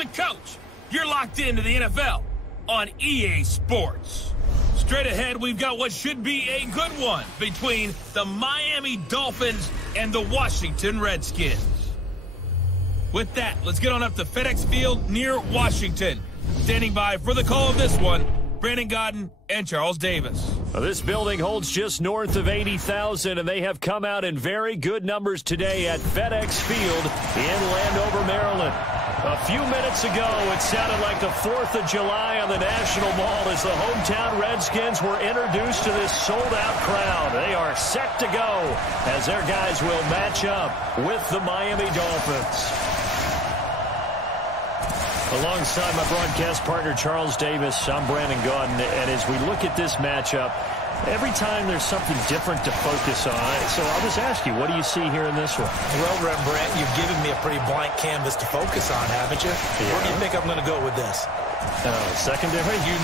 the coach. You're locked into the NFL on EA Sports. Straight ahead, we've got what should be a good one between the Miami Dolphins and the Washington Redskins. With that, let's get on up to FedEx Field near Washington. Standing by for the call of this one, Brandon Godden and Charles Davis. Well, this building holds just north of 80,000, and they have come out in very good numbers today at FedEx Field in Landover, Maryland. A few minutes ago, it sounded like the 4th of July on the National Mall as the hometown Redskins were introduced to this sold-out crowd. They are set to go as their guys will match up with the Miami Dolphins. Alongside my broadcast partner, Charles Davis, I'm Brandon Godden, and as we look at this matchup, every time there's something different to focus on. So I'll just ask you, what do you see here in this one? Well, Rembrandt, you've given me a pretty blank canvas to focus on, haven't you? Yeah. Where do you think I'm going to go with this? Secondary? You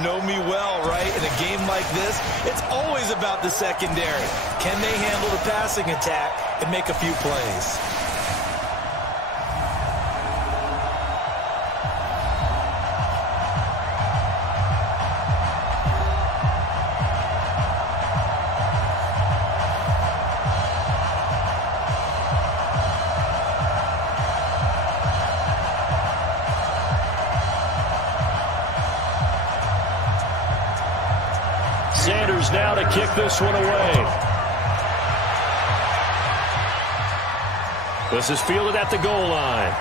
know me well, right? In a game like this, it's always about the secondary. Can they handle the passing attack and make a few plays? Sanders now to kick this one away. This is fielded at the goal line.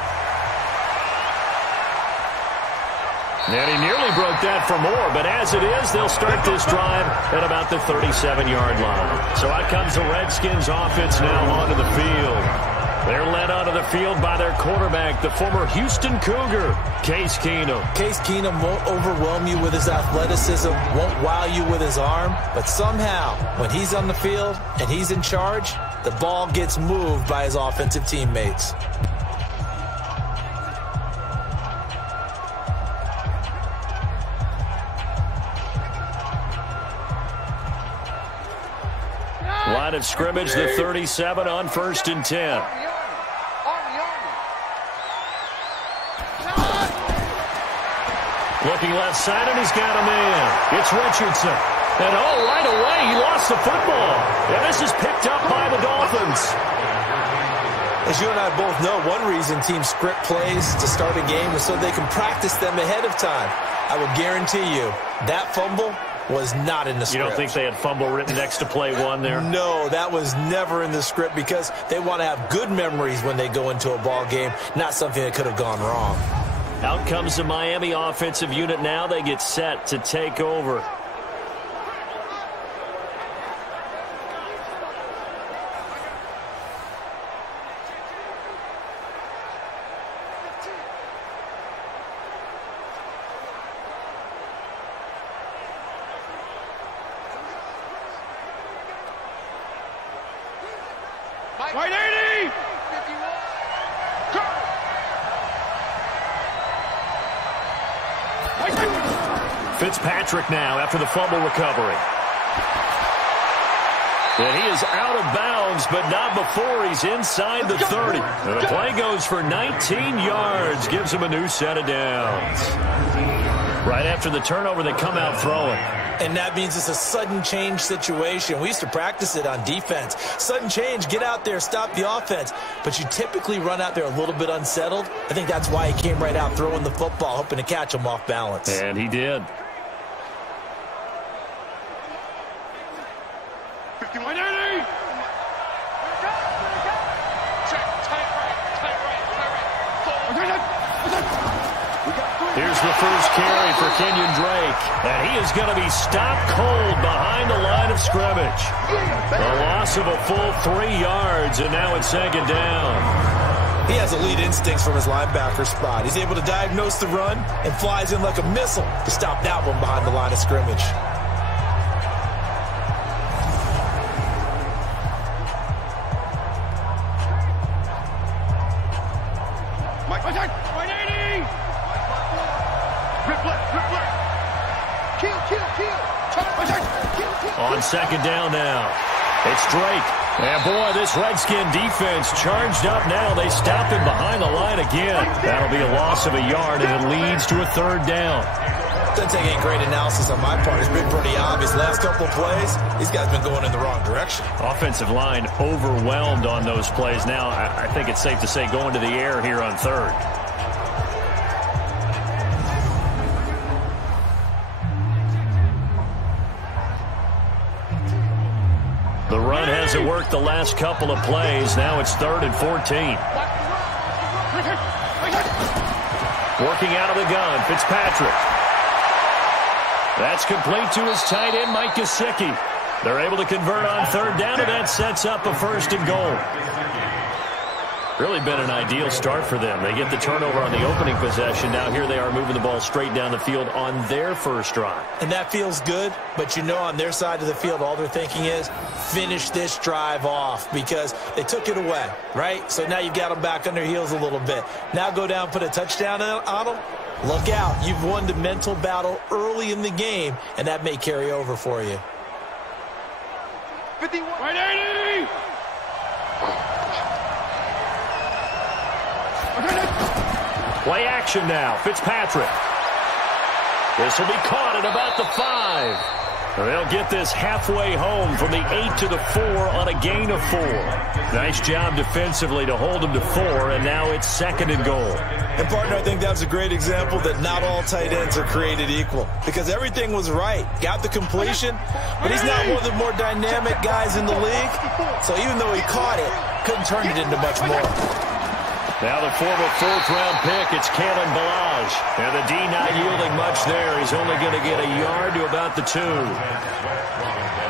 And he nearly broke that for more, but as it is, they'll start this drive at about the 37-yard line. So out comes the Redskins offense now onto the field. They're led onto the field by their quarterback, the former Houston Cougar, Case Keenum. Case Keenum won't overwhelm you with his athleticism, won't wow you with his arm, but somehow, when he's on the field and he's in charge, the ball gets moved by his offensive teammates. Line of scrimmage, the 37 on 1st and 10. Looking left side, and he's got a man. It's Richardson. And right away, he lost the football. And this is picked up by the Dolphins. As you and I both know, one reason teams script plays to start a game is so they can practice them ahead of time. I will guarantee you, that fumble was not in the script. You don't think they had fumble written next to play one there? No, that was never in the script because they want to have good memories when they go into a ball game, not something that could have gone wrong. Out comes the Miami offensive unit now. They get set to take over. Right 80! Fitzpatrick now after the fumble recovery. And he is out of bounds, but not before he's inside the 30. And the play goes for 19 yards, gives him a new set of downs. Right after the turnover, they come out throwing. And that means it's a sudden change situation. We used to practice it on defense. Sudden change, get out there, stop the offense. But you typically run out there a little bit unsettled. I think that's why he came right out throwing the football, hoping to catch him off balance. And he did. 51-80! Here's the first carry for Kenyon Drake. And he is going to be stopped cold behind the line of scrimmage. A loss of a full 3 yards, and now it's 2nd down. He has elite instincts from his linebacker spot. He's able to diagnose the run and flies in like a missile to stop that one behind the line of scrimmage. Kill. On 2nd down now. It's Drake, And boy, this Redskin defense charged up now. They stop him behind the line again. That'll be a loss of a yard, and it leads to a 3rd down. Doesn't take any great analysis on my part. It's been pretty obvious. Last couple of plays, these guys been going in the wrong direction. Offensive line overwhelmed on those plays. Now, I think it's safe to say going to the air here on 3rd. The run hasn't worked the last couple of plays. Now it's 3rd and 14. Working out of the gun, Fitzpatrick. That's complete to his tight end, Mike Gesicki. They're able to convert on 3rd down, and that sets up a 1st and goal. Really been an ideal start for them. They get the turnover on the opening possession. Now here they are moving the ball straight down the field on their first drive. And that feels good, but you know on their side of the field all they're thinking is finish this drive off because they took it away, right? So now you've got them back on their heels a little bit. Now go down, put a touchdown on them. Look out. You've won the mental battle early in the game, and that may carry over for you. 51. 180! Play action now. Fitzpatrick. This will be caught at about the 5. They'll get this halfway home from the 8 to the 4 on a gain of 4. Nice job defensively to hold them to 4, and now it's 2nd and goal. And, partner, I think that's a great example that not all tight ends are created equal because everything was right. Got the completion, but he's not one of the more dynamic guys in the league. So even though he caught it, couldn't turn it into much more. Now the former 4th-round pick, it's Kalen Ballage. And the D not yielding much there. He's only going to get a yard to about the 2.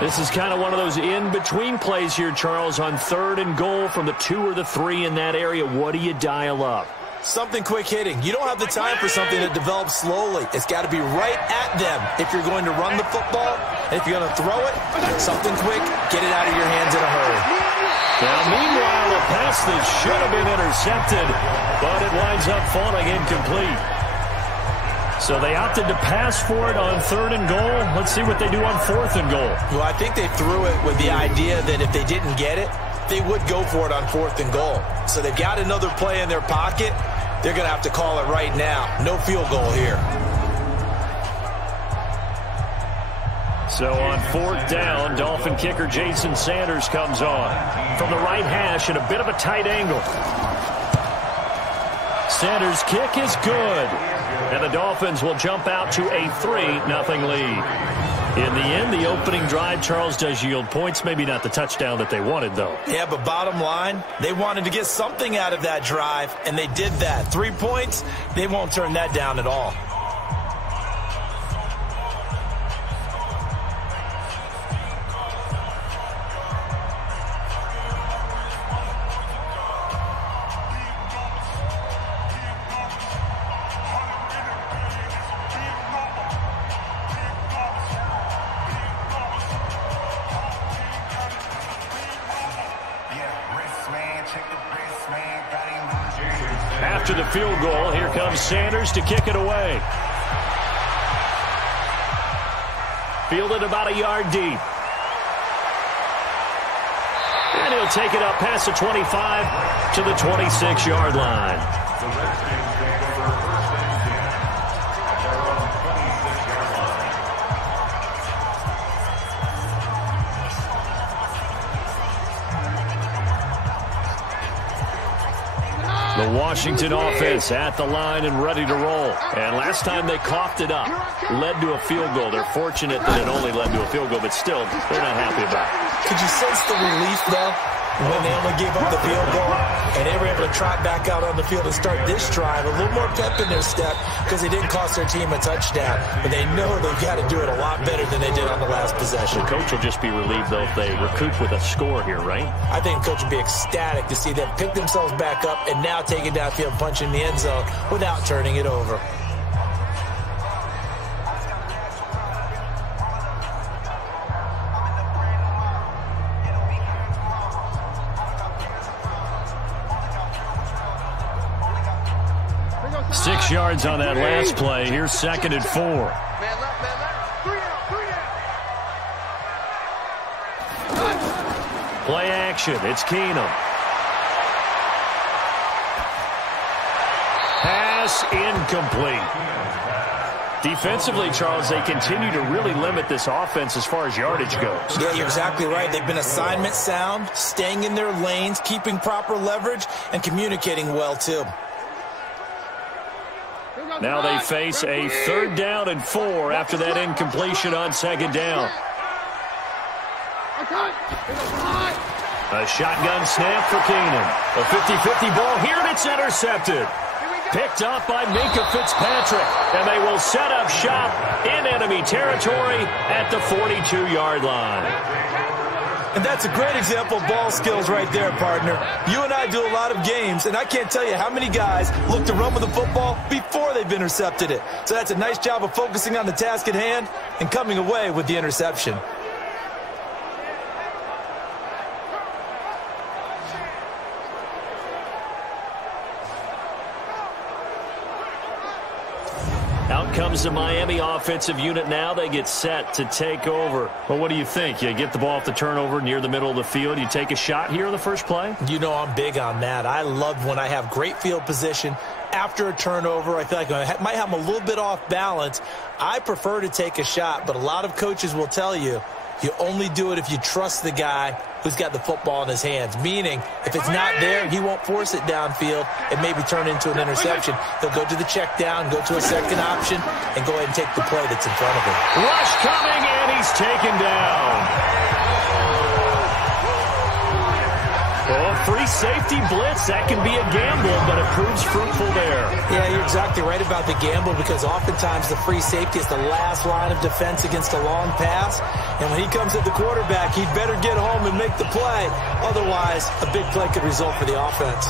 This is kind of one of those in-between plays here, Charles, on 3rd and goal from the 2 or the 3 in that area. What do you dial up? Something quick hitting. You don't have the time for something that develops slowly. It's got to be right at them if you're going to run the football. And if you're going to throw it, something quick, get it out of your hands in a hurry. Now, meanwhile, a pass that should have been intercepted, but it winds up falling incomplete. So they opted to pass for it on 3rd and goal. Let's see what they do on 4th and goal. Well, I think they threw it with the idea that if they didn't get it, they would go for it on 4th and goal. So they've got another play in their pocket. They're going to have to call it right now. No field goal here. So on 4th down, Dolphin kicker Jason Sanders comes on. From the right hash at a bit of a tight angle. Sanders' kick is good. And the Dolphins will jump out to a 3-0 lead. In the end, the opening drive, Charles, does yield points. Maybe not the touchdown that they wanted, though. Yeah, but bottom line, they wanted to get something out of that drive, and they did that. 3 points, they won't turn that down at all. After the field goal, here comes Sanders to kick it away. Fielded about a yard deep. And he'll take it up past the 25 to the 26-yard line. The Washington offense at the line and ready to roll. And last time they coughed it up, led to a field goal. They're fortunate that it only led to a field goal, but still, they're not happy about it. Could you sense the relief, though, when they only gave up the field goal and they were able to trot back out on the field and start this drive? A little more pep in their step because they didn't cost their team a touchdown. But they know they've got to do it a lot better than they did on the last possession. The coach will just be relieved, though, if they recoup with a score here, right? I think the coach would be ecstatic to see them pick themselves back up and now take it downfield, punch in the end zone without turning it over. Six yards on that last play. Here's 2nd and 4. Man left, 3 out, 3 out. Play action. It's Keenum. Pass incomplete. Defensively, Charles, they continue to really limit this offense as far as yardage goes. Yeah, you're exactly right. They've been assignment sound, staying in their lanes, keeping proper leverage, and communicating well, too. Now they face a 3rd down and 4 after that incompletion on 2nd down. A shotgun snap for Keenum. A 50-50 ball here, and it's intercepted. Picked up by Minkah Fitzpatrick, and they will set up shop in enemy territory at the 42-yard line. And that's a great example of ball skills right there, partner. You and I do a lot of games, and I can't tell you how many guys look to run with the football before they've intercepted it. So that's a nice job of focusing on the task at hand and coming away with the interception. Out comes the Miami offensive unit now. They get set to take over. But what do you think? You get the ball off the turnover near the middle of the field. You take a shot here on the first play? You know I'm big on that. I love when I have great field position after a turnover. I feel like I might have them a little bit off balance. I prefer to take a shot, but a lot of coaches will tell you, you only do it if you trust the guy who's got the football in his hands. Meaning, if it's not there, he won't force it downfield and maybe turn into an interception. He'll go to the check down, go to a second option, and go ahead and take the play that's in front of him. Rush coming, and he's taken down. Oh, free safety blitz. That can be a gamble, but it proves fruitful there. Yeah, you're exactly right about the gamble, because oftentimes the free safety is the last line of defense against a long pass. And when he comes at the quarterback, he'd better get home and make the play. Otherwise, a big play could result for the offense.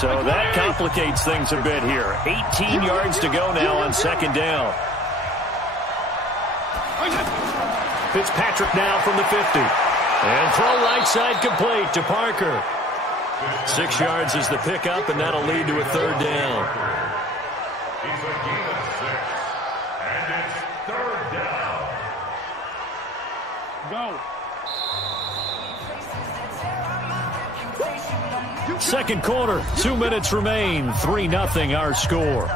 So that complicates things a bit here. 18 yards to go now on 2nd down. Fitzpatrick now from the 50. And throw right side complete to Parker. 6 yards is the pickup, and that'll lead to a 3rd down. And it's 3rd down. Go. Second quarter, 2 minutes remain. 3-0 our score.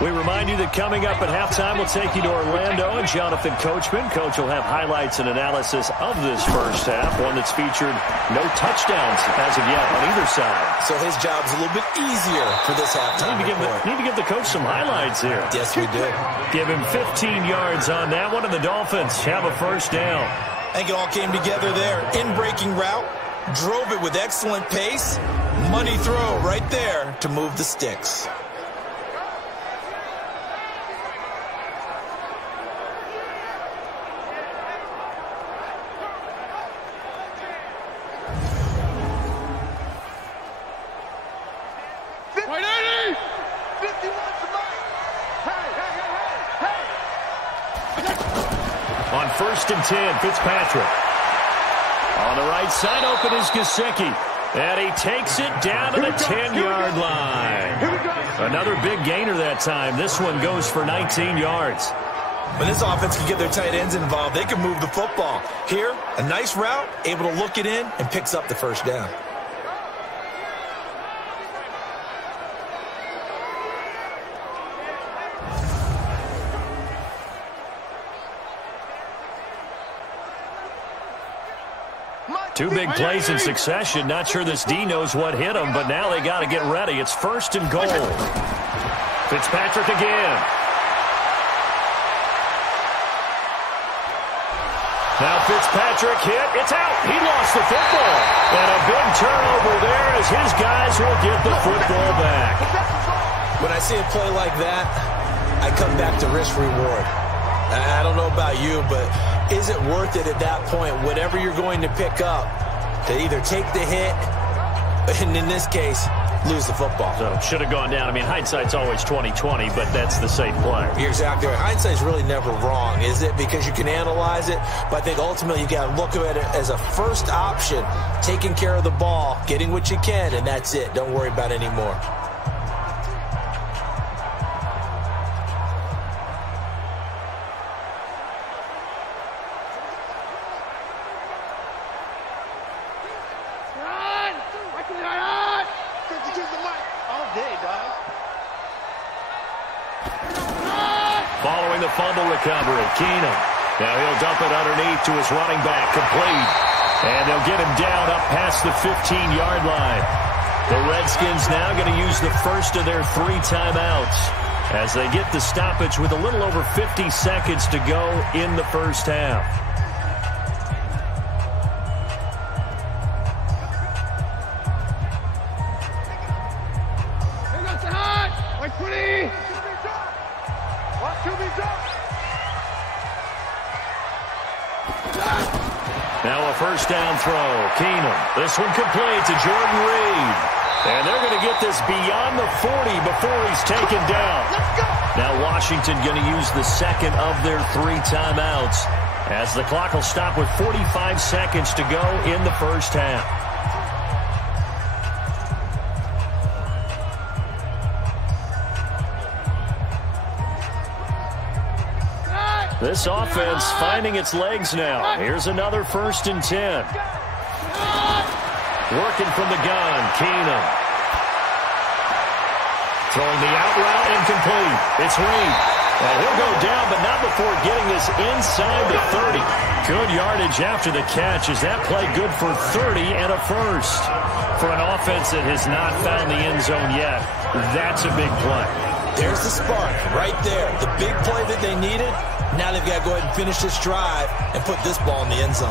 We remind you that coming up at halftime, we'll take you to Orlando and Jonathan Coachman. Coach will have highlights and analysis of this first half, one that's featured no touchdowns as of yet on either side. So his job's a little bit easier for this halftime. Need to give the coach some highlights here. Yes, we do. Give him 15 yards on that one, and the Dolphins have a 1st down. I think it all came together there. In-breaking route, drove it with excellent pace. Money throw right there to move the sticks. On 1st and 10, Fitzpatrick. On the right side, open is Gesicki. And he takes it down to the 10-yard line. Another big gainer that time. This one goes for 19 yards. When this offense can get their tight ends involved, they can move the football. Here, a nice route, able to look it in, and picks up the 1st down. Two big plays in succession. Not sure this D knows what hit him, but now they got to get ready. It's 1st and goal. Fitzpatrick again. Now Fitzpatrick hit. It's out. He lost the football. And a big turnover there as his guys will get the football back. When I see a play like that, I come back to risk-reward. I don't know about you, but is it worth it at that point, whatever you're going to pick up, to either take the hit, and in this case, lose the football. So should have gone down. I mean, hindsight's always 20/20, but that's the safe play. You're exactly right. Hindsight's really never wrong, is it? Because you can analyze it, but I think ultimately you got to look at it as a first option, taking care of the ball, getting what you can, and that's it. Don't worry about it anymore. Following the fumble recovery, Keenum. Now he'll dump it underneath to his running back, complete. And they'll get him down up past the 15-yard line. The Redskins now going to use the first of their 3 timeouts as they get the stoppage with a little over 50 seconds to go in the first half. Now a first down throw. Keenum. This one complete to Jordan Reed. And they're going to get this beyond the 40 before he's taken down. Now Washington going to use the second of their 3 timeouts as the clock will stop with 45 seconds to go in the first half. This offense finding its legs now. Here's another 1st and 10. Working from the gun, Keenum. Throwing the out route incomplete. It's Reed. And he'll go down, but not before getting this inside the 30. Good yardage after the catch. Is that play good for 30 and a first? For an offense that has not found the end zone yet, that's a big play. There's the spark right there. The big play that they needed. Now they've got to go ahead and finish this drive and put this ball in the end zone.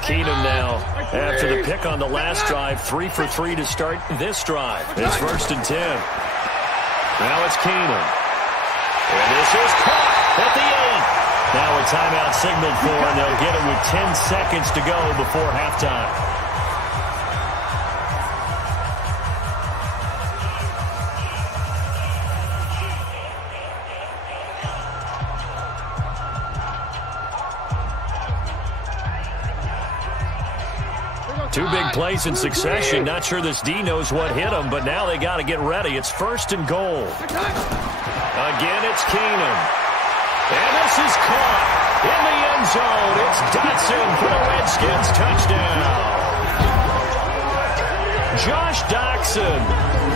Keenum now, after the pick on the last drive, 3 for 3 to start this drive. It's 1st and 10. Now it's Keenum. And this is caught at the 8. Now a timeout signaled for, and they'll get it with 10 seconds to go before halftime. Two big plays in succession. Not sure this D knows what hit him, but now they got to get ready. It's 1st and goal. Again, it's Keenum. And this is caught in the end zone. It's Dotson for the Redskins touchdown. Josh Dotson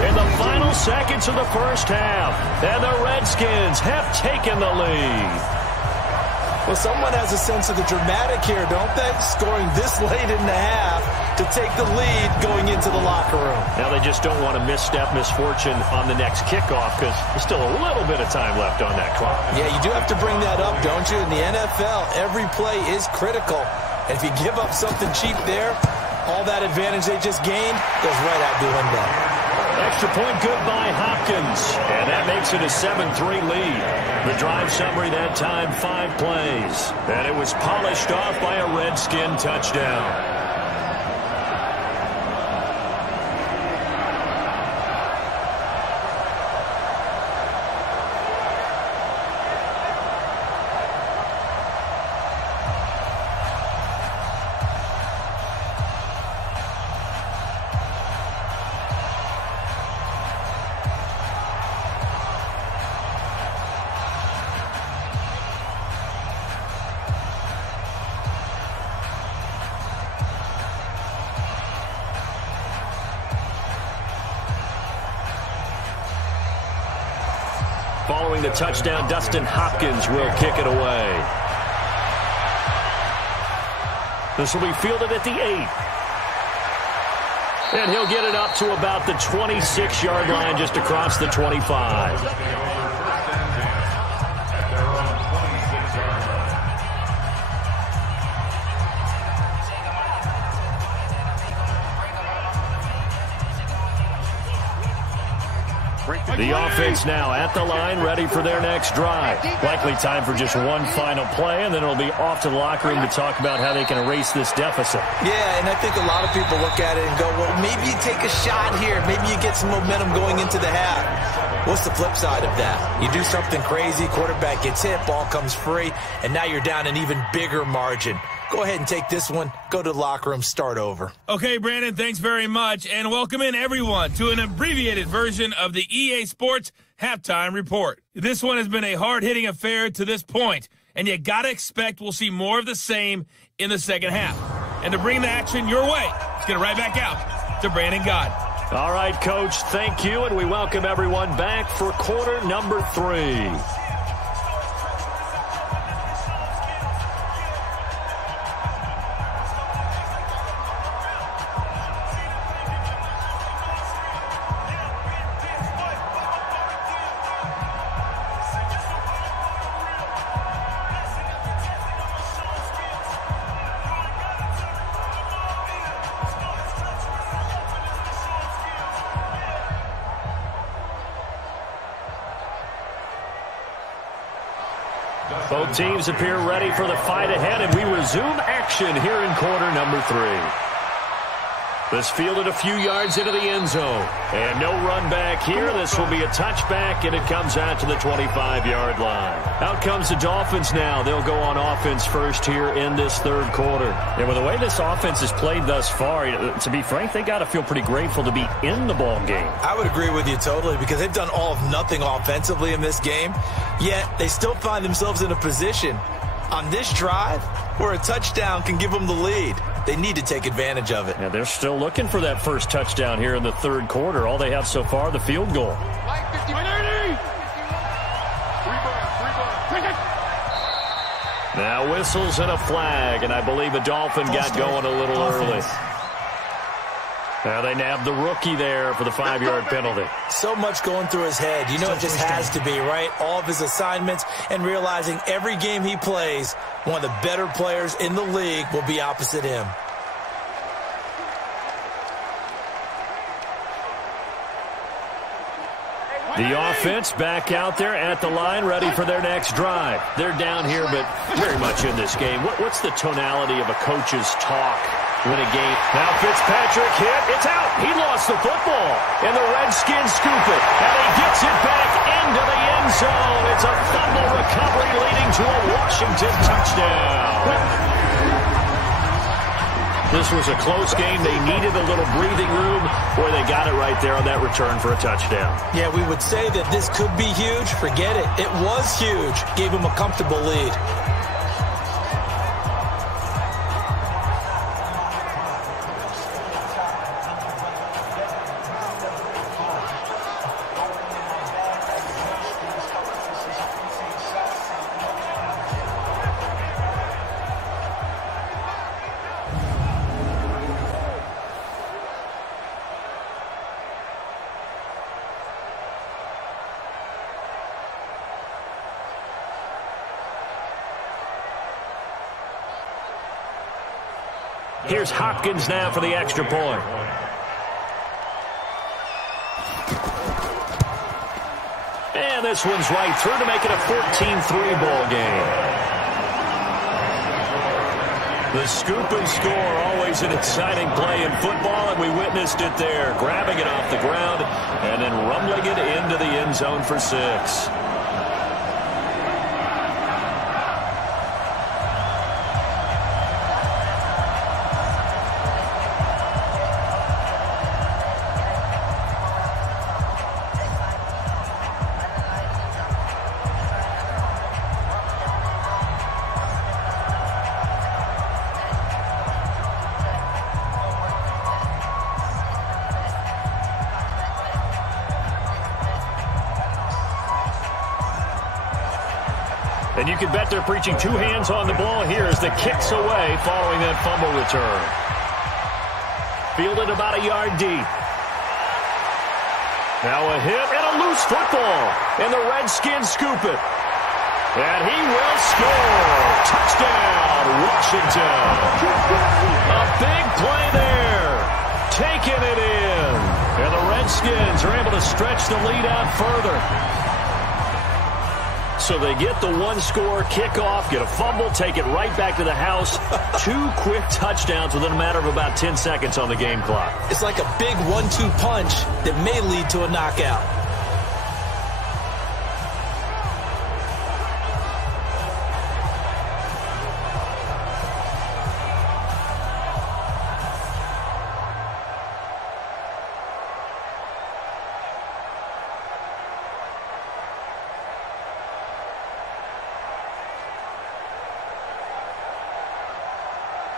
in the final seconds of the first half. And the Redskins have taken the lead. Well, someone has a sense of the dramatic here, don't they? Scoring this late in the half to take the lead going into the locker room. Now they just don't want to misstep misfortune on the next kickoff because there's still a little bit of time left on that clock. Yeah, you do have to bring that up, don't you? In the NFL, every play is critical. And if you give up something cheap there, all that advantage they just gained goes right out the window. Extra point good by Hopkins. And that makes it a 7-3 lead. The drive summary that time, 5 plays. And it was polished off by a Redskin touchdown. Following the touchdown, Dustin Hopkins will kick it away. This will be fielded at the 8. And he'll get it up to about the 26-yard line, just across the 25. Break The offense now at the line, ready for their next drive. Likely time for just one final play, and then it'll be off to the locker room to talk about how they can erase this deficit. Yeah, and I think a lot of people look at it and go, well, maybe you take a shot here. Maybe you get some momentum going into the half. What's the flip side of that? You do something crazy, quarterback gets hit, ball comes free, and now you're down an even bigger margin. Go ahead and take this one, go to the locker room, start over. Okay, Brandon, thanks very much, and welcome in everyone to an abbreviated version of the EA Sports Halftime Report. This one has been a hard-hitting affair to this point, and you got to expect we'll see more of the same in the second half. And to bring the action your way, let's get it right back out to Brandon God. All right, Coach, thank you, and we welcome everyone back for quarter number 3. Both teams appear ready for the fight ahead, and we resume action here in quarter number 3. This fielded a few yards into the end zone. And no run back here. This will be a touchback, and it comes out to the 25-yard line. Out comes the Dolphins now. They'll go on offense first here in this third quarter. And with the way this offense has played thus far, to be frank, they got to feel pretty grateful to be in the ball game. I would agree with you totally, because they've done all of nothing offensively in this game, yet they still find themselves in a position on this drive where a touchdown can give them the lead. They need to take advantage of it. Yeah, they're still looking for that first touchdown here in the third quarter. All they have so far, the field goal. Now whistles and a flag, and I believe the Dolphin got going a little early. Now they nabbed the rookie there for the 5-yard penalty. So much going through his head. You know it just has to be, right? All of his assignments and realizing every game he plays, one of the better players in the league will be opposite him. The offense back out there at the line, ready for their next drive. They're down here, but very much in this game. What's the tonality of a coach's talk when a game? Now Fitzpatrick hit. It's out. He lost the football. And the Redskins scoop it. And he gets it back into the end zone. It's a fumble recovery leading to a Washington touchdown. This was a close game. They needed a little breathing room, where they got it right there on that return for a touchdown. Yeah, we would say that this could be huge. Forget it. It was huge. Gave him a comfortable lead. Here's Hopkins now for the extra point. And this one's right through to make it a 14-3 ball game. The scoop and score, always an exciting play in football, and we witnessed it there. Grabbing it off the ground and then rumbling it into the end zone for 6. And you can bet they're preaching 2 hands on the ball here as the kick's away following that fumble return. Fielded about a yard deep. Now a hit and a loose football. And the Redskins scoop it. And he will score. Touchdown, Washington. A big play there. Taking it in. And the Redskins are able to stretch the lead out further. So they get the one-score kickoff, get a fumble, take it right back to the house. 2 quick touchdowns within a matter of about 10 seconds on the game clock. It's like a big 1-2 punch that may lead to a knockout.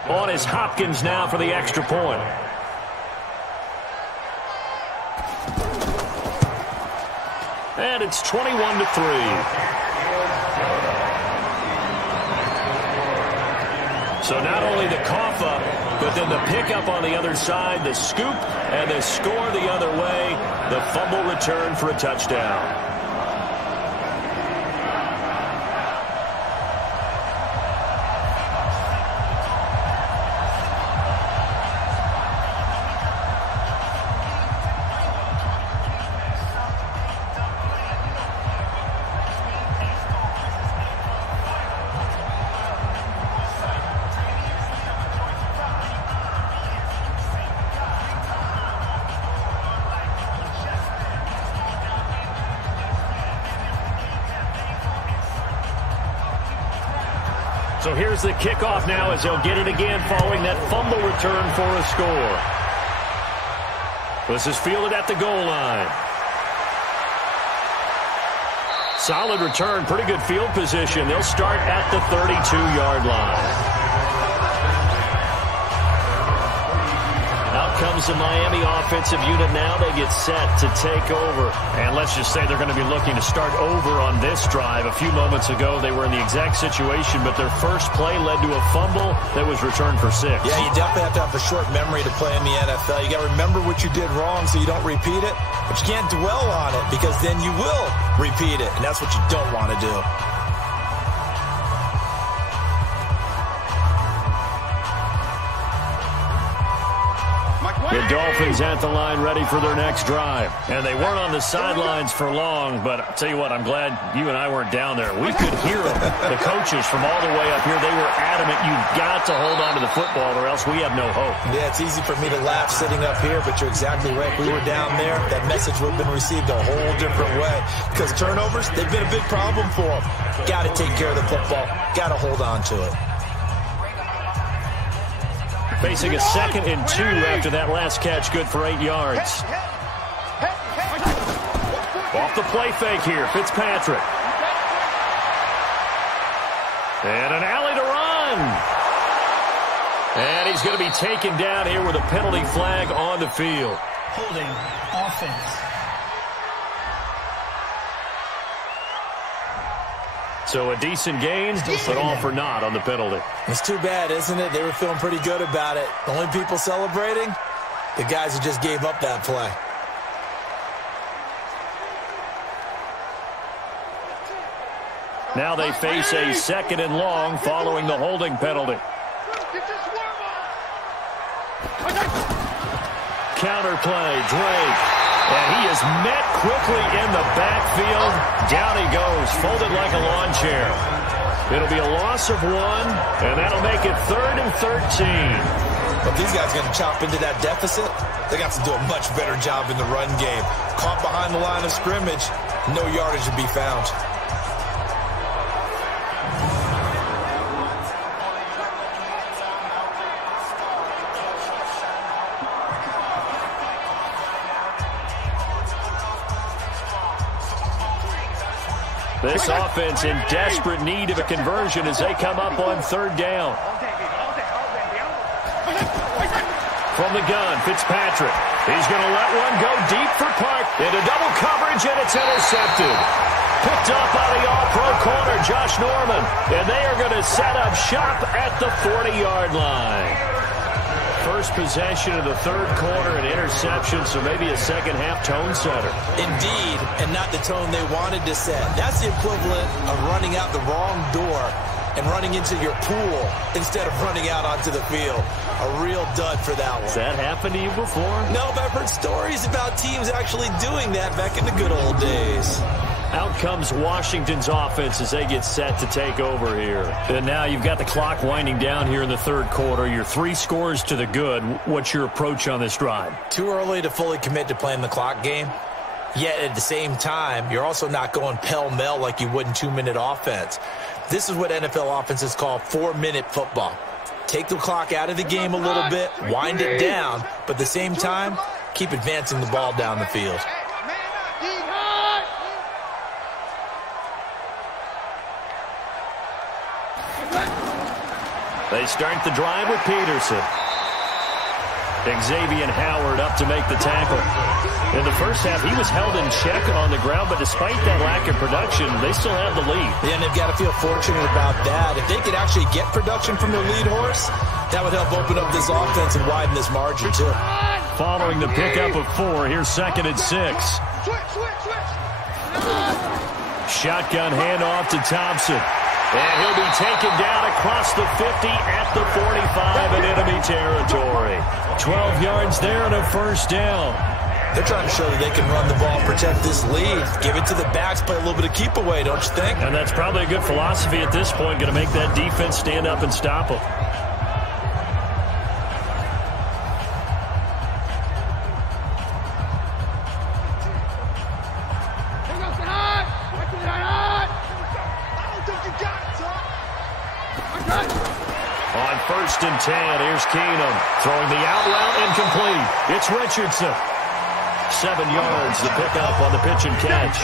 On is Hopkins now for the extra point. And it's 21-3. So not only the cough up, but then the pickup on the other side, the scoop, and the score the other way. The fumble return for a touchdown. So here's the kickoff now as they'll get it again following that fumble return for a score. This is fielded at the goal line. Solid return, pretty good field position. They'll start at the 32-yard line. Out comes the Miami offensive unit now. They get set to take over. And let's just say they're going to be looking to start over on this drive. A few moments ago, they were in the exact situation, but their first play led to a fumble that was returned for 6. Yeah, you definitely have to have a short memory to play in the NFL. You got to remember what you did wrong so you don't repeat it, but you can't dwell on it because then you will repeat it, and that's what you don't want to do. The Dolphins at the line ready for their next drive. And they weren't on the sidelines for long, but I'll tell you what, I'm glad you and I weren't down there. We could hear them. The coaches from all the way up here, they were adamant, you've got to hold on to the football or else we have no hope. Yeah, it's easy for me to laugh sitting up here, but you're exactly right. We were down there. That message would have been received a whole different way because turnovers, they've been a big problem for them. Got to take care of the football. Got to hold on to it. Facing a 2nd and 2 after that last catch, good for 8 yards. Off the play fake here, Fitzpatrick. And an alley to run. And he's going to be taken down here with a penalty flag on the field. Holding offense. So a decent gain, but all for naught on the penalty. It's too bad, isn't it? They were feeling pretty good about it. The only people celebrating, the guys who just gave up that play. Now they face a 2nd and long following the holding penalty. Counter play, Drake. And he is met quickly in the backfield. Down he goes, folded like a lawn chair. It'll be a loss of 1, and that'll make it 3rd and 13. But these guys are going to chop into that deficit. They got to do a much better job in the run game. Caught behind the line of scrimmage, no yardage to be found. This offense in desperate need of a conversion as they come up on 3rd down. From the gun, Fitzpatrick. He's going to let one go deep for Park. Into double coverage, and it's intercepted. Picked up by the all-pro corner, Josh Norman. And they are going to set up shop at the 40-yard line. First possession of the 3rd quarter, an interception, so maybe a second-half tone setter. Indeed, and not the tone they wanted to set. That's the equivalent of running out the wrong door and running into your pool instead of running out onto the field. A real dud for that one. Has that happened to you before? No, but I've heard stories about teams actually doing that back in the good old days. Out comes Washington's offense as they get set to take over here. And now you've got the clock winding down here in the third quarter. You're 3 scores to the good. What's your approach on this drive? Too early to fully commit to playing the clock game. Yet at the same time, you're also not going pell-mell like you would in 2-minute offense. This is what NFL offenses call 4-minute football. Take the clock out of the game a little bit, wind it down, but at the same time, keep advancing the ball down the field. They start the drive with Peterson. Xavier Howard up to make the tackle. In the first half, he was held in check on the ground, but despite that lack of production, they still have the lead. Yeah, and they've got to feel fortunate about that. If they could actually get production from their lead horse, that would help open up this offense and widen this margin, too. Following the pickup of 4, here's 2nd and 6. Shotgun handoff to Thompson. And he'll be taken down across the 50 at the 45 in enemy territory. 12 yards there and a first down. They're trying to show that they can run the ball, protect this lead. Give it to the backs, play a little bit of keep away, don't you think? And that's probably a good philosophy at this point, going to make that defense stand up and stop them. On 1st and 10, here's Keenum. Throwing the out route incomplete. It's Richardson. 7 yards to pick up on the pitch and catch.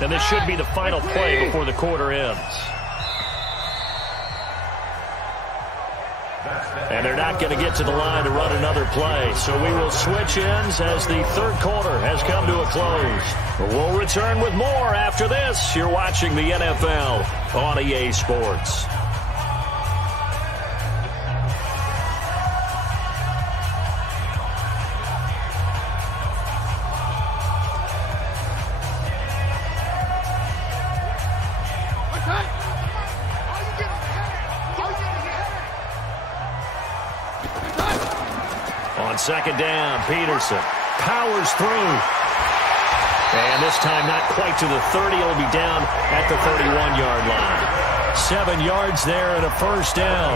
And this should be the final play before the quarter ends. And they're not going to get to the line to run another play. So we will switch ends as the third quarter has come to a close. We'll return with more after this. You're watching the NFL on EA Sports. On 2nd down, Peterson powers through. And this time not quite to the 30. It'll be down at the 31-yard line. 7 yards there and a first down.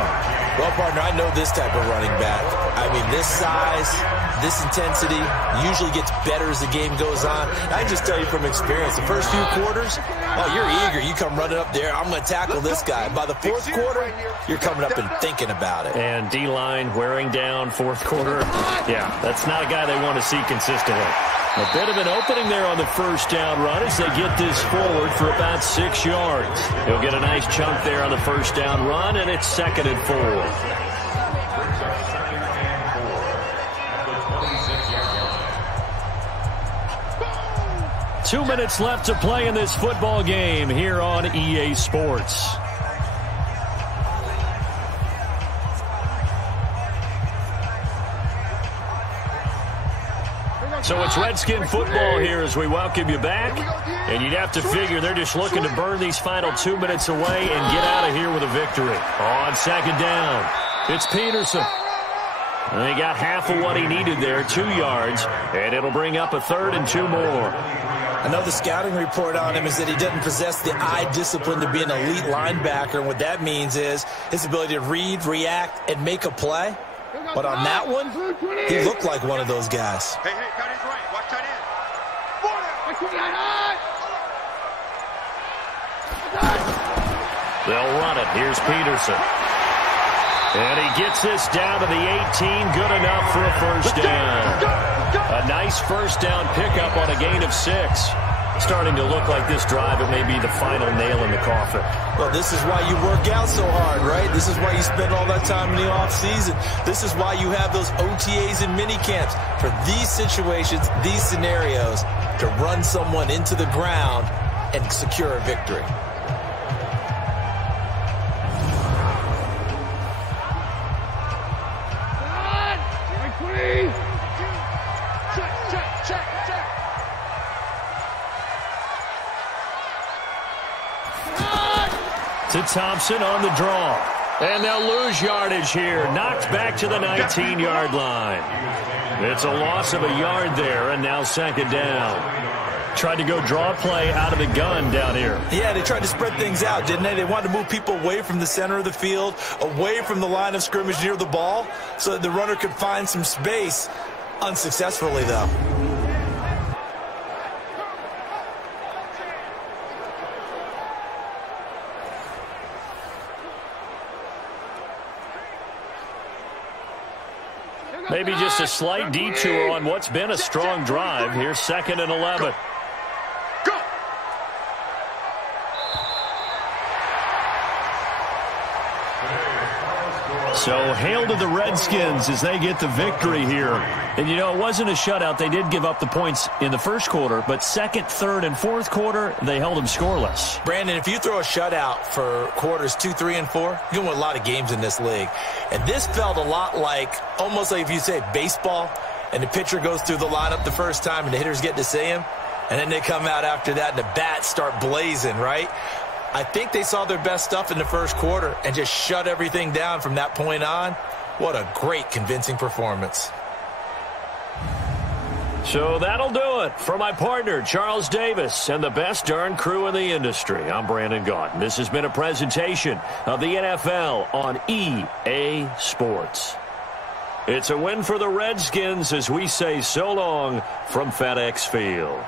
Well, partner, I know this type of running back. I mean, this size, this intensity usually gets better as the game goes on. I can just tell you from experience, the first few quarters, oh, you're eager. You come running up there, I'm going to tackle this guy. By the 4th quarter, you're coming up and thinking about it. And D-line wearing down 4th quarter. Yeah, that's not a guy they want to see consistently. A bit of an opening there on the first down run as they get this forward for about 6 yards. He'll get a nice chunk there on the first down run, and it's 2nd and 4. 2 minutes left to play in this football game here on EA Sports. So it's Redskin football here as we welcome you back. And you'd have to figure they're just looking to burn these final 2 minutes away and get out of here with a victory. On 2nd down, it's Peterson. And he got half of what he needed there, 2 yards. And it'll bring up a 3rd and 2 more. I know the scouting report on him is that he doesn't possess the eye discipline to be an elite linebacker. And what that means is his ability to read, react, and make a play. But on that one, he looked like one of those guys. Hey, tight end's right. Watch tight end. They'll run it. Here's Peterson. And he gets this down to the 18. Good enough for a first down. A nice first down pickup on a gain of 6. Starting to look like this drive, it may be the final nail in the coffin. Well, this is why you work out so hard, right? This is why you spend all that time in the offseason. This is why you have those OTAs and mini camps for these situations, these scenarios, to run someone into the ground and secure a victory. To Thompson on the draw. And they'll lose yardage here. Knocked back to the 19-yard line. It's a loss of a yard there, and now second down. Tried to go draw play out of the gun down here. Yeah, they tried to spread things out, didn't they? They wanted to move people away from the center of the field, away from the line of scrimmage near the ball, so that the runner could find some space. Unsuccessfully, though. Maybe just a slight detour on what's been a strong drive. Here's 2nd and 11. Go. So hail to the Redskins as they get the victory here. And, you know, it wasn't a shutout. They did give up the points in the first quarter, but second, third, and fourth quarter, they held them scoreless. Brandon, if you throw a shutout for quarters 2, 3, and 4, you're going to win a lot of games in this league. And this felt a lot like, almost like if you say baseball, and the pitcher goes through the lineup the first time and the hitters get to see him, and then they come out after that and the bats start blazing, right? I think they saw their best stuff in the first quarter and just shut everything down from that point on. What a great, convincing performance. So that'll do it. For my partner, Charles Davis, and the best darn crew in the industry, I'm Brandon Gaudin. This has been a presentation of the NFL on EA Sports. It's a win for the Redskins as we say so long from FedEx Field.